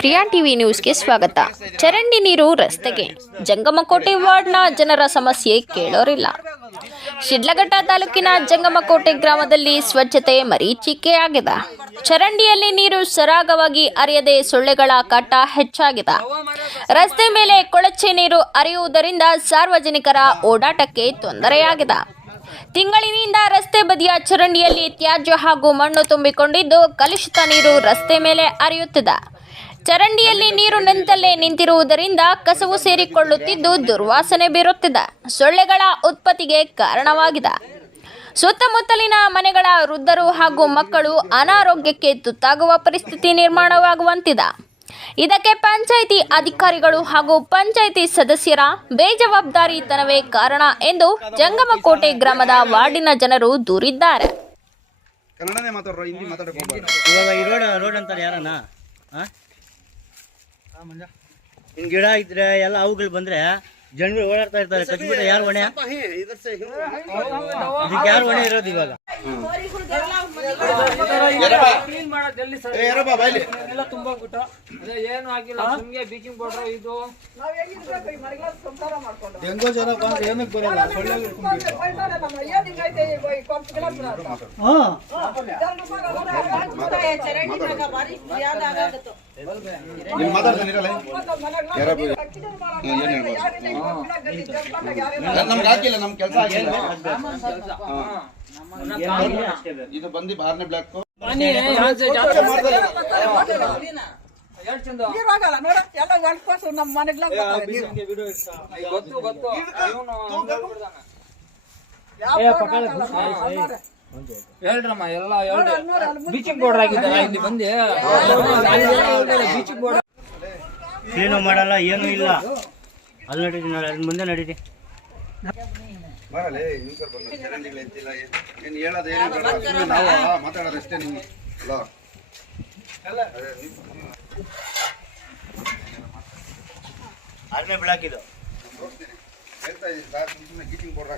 Priya TV ನ್ಯೂಸ್ಗೆ ಸ್ವಾಗತ. ಚರಂಡಿ ನೀರು ರಸ್ತೆಗೆ, ಜಂಗಮಕೋಟೆ ವಾರ್ಡ್ನ ಜನರ ಸಮಸ್ಯೆ ಕೇಳೋರಿಲ್ಲ. ಶಿಡ್ಲಘಟ್ಟ ತಾಲೂಕಿನ ಜಂಗಮಕೋಟೆ ಗ್ರಾಮದಲ್ಲಿ ಸ್ವಚ್ಛತೆ ಮರೀಚಿಕೆಯಾಗಿದೆ. ಚರಂಡಿಯಲ್ಲಿ ನೀರು ಸರಾಗವಾಗಿ ಹರಿಯದೆ ಸೊಳ್ಳೆಗಳ ಕಾಟ ಹೆಚ್ಚಾಗಿದೆ. ರಸ್ತೆ ಮೇಲೆ ಕೊಳಚೆ ನೀರು ಹರಿಯುವುದರಿಂದ ಸಾರ್ವಜನಿಕರ ಓಡಾಟಕ್ಕೆ ತೊಂದರೆಯಾಗಿದೆ. ತಿಂಗಳಿನಿಂದ ರಸ್ತೆ ಬದಿಯ ಚರಂಡಿಯಲ್ಲಿ ತ್ಯಾಜ್ಯ ಹಾಗೂ ಮಣ್ಣು ತುಂಬಿಕೊಂಡಿದ್ದು ಕಲುಷಿತ ನೀರು ರಸ್ತೆ ಮೇಲೆ ಹರಿಯುತ್ತಿದೆ. ಚರಂಡಿಯಲ್ಲಿ ನೀರು ನಿಂತಲ್ಲೇ ನಿಂತಿರುವುದರಿಂದ ಕಸವು ಸೇರಿಕೊಳ್ಳುತ್ತಿದ್ದು ದುರ್ವಾಸನೆ ಬೀರುತ್ತಿದೆ. ಸೊಳ್ಳೆಗಳ ಉತ್ಪತ್ತಿಗೆ ಕಾರಣವಾಗಿದೆ. ಸುತ್ತಮುತ್ತಲಿನ ಮನೆಗಳ ವೃದ್ಧರು ಹಾಗೂ ಮಕ್ಕಳು ಅನಾರೋಗ್ಯಕ್ಕೆ ತುತ್ತಾಗುವ ಪರಿಸ್ಥಿತಿ ನಿರ್ಮಾಣವಾಗುವಂತಿದೆ. ಇದಕ್ಕೆ ಪಂಚಾಯಿತಿ ಅಧಿಕಾರಿಗಳು ಹಾಗೂ ಪಂಚಾಯಿತಿ ಸದಸ್ಯರ ಬೇಜವಾಬ್ದಾರಿತನವೇ ಕಾರಣ ಎಂದು ಜಂಗಮಕೋಟೆ ಗ್ರಾಮದ ವಾರ್ಡಿನ ಜನರು ದೂರಿದ್ದಾರೆ. ಗಿಡ ಇದ್ರೆ ಎಲ್ಲ ಅವುಗಳು ಬಂದ್ರೆ ಜನರು ಓಡಾಡ್ತಾ ಇರ್ತಾರೆ. ಕಚ್ಬಿಟ್ರೆ ಯಾರು ಹೊಣೆ? ಇದಕ್ಕೆ ಯಾರು ಹೊಣೆ ಇರೋದು ಇವಾಗ? ಏನು ಆಗಿಲ್ಲ, ಸುಮ್ಗೆ ಬೀಚಿಂಗ್ ಪೌಡರ್ ಇದು ಹೆಂಗೋ ಜನ ಬಂದ್ರೆ ಏನಕ್ಕೆ ಬರಲ್ಲ? ನಮ್ಗೆ ಹಾಕಿಲ್ಲ, ನಮ್ ಕೆಲಸ ಆಗಿಲ್ಲ. ಇದು ಬಂದು 6ನೇ ಬ್ಲಾಕ್. ಹೇಳ್ರಮ್ಮ, ಎಲ್ಲ ಬೀಚಿಂಗ್ ಪೌಡರ್ ಆಗಿದ್ದಾರೆ. ಇಲ್ಲಿ ಬಂದು ಬೀಚಿಂಗ್ ಪೌಡರ್ ಏನು ಮಾಡಲ್ಲ, ಏನು ಇಲ್ಲ. ಅಲ್ಲಿ ನಡೀತಿ, ಅಲ್ಲಿ ಮುಂದೆ ನಡೀತಿ. ಬರಲ್ಲ ಚರಂಡಿಗಳು ಎತ್ತಿಲ್ಲ, ಏನು ಹೇಳೋದು ಏನು ನಾವು ಮಾತಾಡೋದಷ್ಟೇ. ನಿಮ್ಗೆ ಆರನೇ ಬ್ಲಾಕ್ ಇದು. ಹೇಳ್ತಾ ಇದ್ದೀನಿ ಸರ್, ಗೀಟಿಂಗ್ ಪೌಡರ್